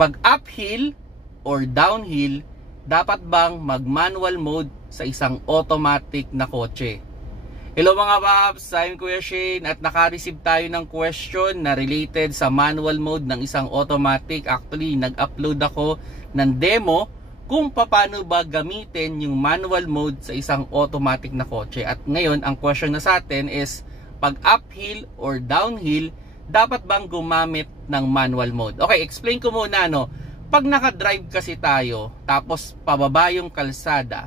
pag uphill or downhill, dapat bang mag-manual mode sa isang automatic na kotse? Hello mga paps, I'm Kuya Shane at naka-receive tayo ng question na related sa manual mode ng isang automatic. Actually, nag-upload ako ng demo kung paano ba gamitin yung manual mode sa isang automatic na kotse. At ngayon, ang question na sa atin is, pag uphill or downhill, dapat bang gumamit ng manual mode? Okay, explain ko muna, no? Pag naka-drive kasi tayo, tapos pababa yung kalsada,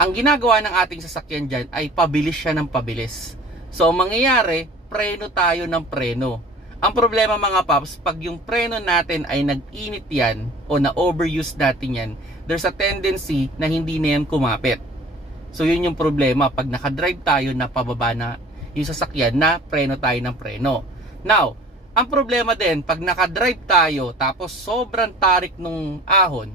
ang ginagawa ng ating sasakyan dyan ay pabilis siya ng pabilis. So, ang mangyayari, preno tayo ng preno. Ang problema mga paps, pag yung preno natin ay nag-init yan o na-overuse natin yan, there's a tendency na hindi na yan kumapit. So, yun yung problema. Pag naka-drive tayo na pababa na yung sasakyan na preno tayo ng preno. Now, ang problema din, pag naka-drive tayo tapos sobrang tarik nung ahon,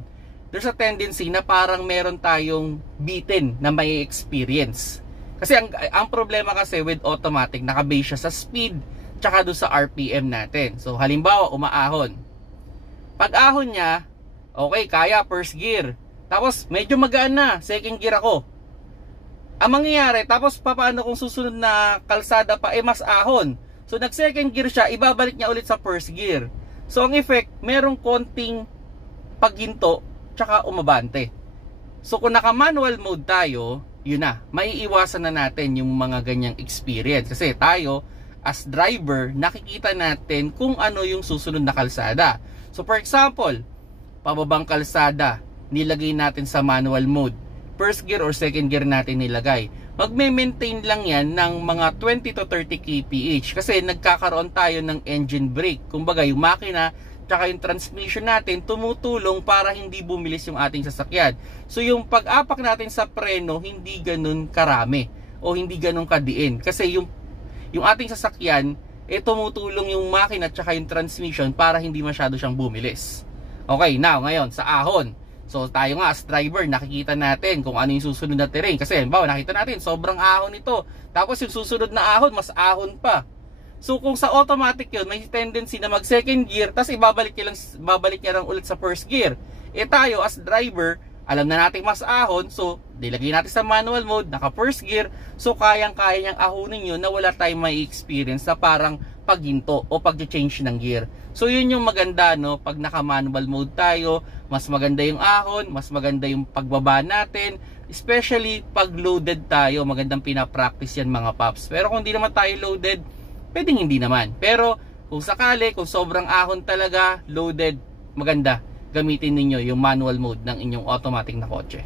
there's a tendency na parang meron tayong bitin na may experience. Kasi ang problema kasi with automatic, nakabase siya sa speed tsaka doon sa RPM natin. So halimbawa, umaahon. Pag ahon niya, okay, kaya first gear. Tapos medyo magaan na, second gear ako. Ang mangyayari, tapos paano kung susunod na kalsada pa, mas ahon. So nag second gear siya, ibabalik niya ulit sa first gear. So ang effect, merong konting paghinto tsaka umabante. So kung naka manual mode tayo, yun na, maiiwasan na natin yung mga ganyang experience. Kasi tayo, as driver, nakikita natin kung ano yung susunod na kalsada. So for example, pababang kalsada, nilagay natin sa manual mode. First gear or second gear natin nilagay. Magme-maintain lang yan ng mga 20 to 30 kph kasi nagkakaroon tayo ng engine brake. Kumbaga yung makina tsaka yung transmission natin tumutulong para hindi bumilis yung ating sasakyan. So yung pag-apak natin sa preno hindi ganun karami o hindi ganun kadiin kasi yung ating sasakyan tumutulong yung makina tsaka yung transmission para hindi masyado siyang bumilis. Okay, now ngayon sa ahon. So tayo nga as driver, nakikita natin kung ano yung susunod na terrain. Kasi halimbawa nakita natin sobrang ahon ito. Tapos yung susunod na ahon, mas ahon pa. So kung sa automatic yun, may tendency na mag second gear, tapos babalik niya lang ulit sa first gear. Tayo as driver, alam na natin mas ahon, so nilagay natin sa manual mode, naka first gear. So kayang-kaya niyang ahonin yun na wala tayong may experience na parang paghinto o pag-change ng gear. So yun yung maganda, no? Pag naka-manual mode tayo, mas maganda yung ahon, mas maganda yung pagbaba natin, especially pag loaded tayo, magandang pinapractice yan mga paps. Pero kung hindi naman tayo loaded, pwedeng hindi naman. Pero kung sakali, kung sobrang ahon talaga, loaded, maganda, gamitin ninyo yung manual mode ng inyong automatic na kotse.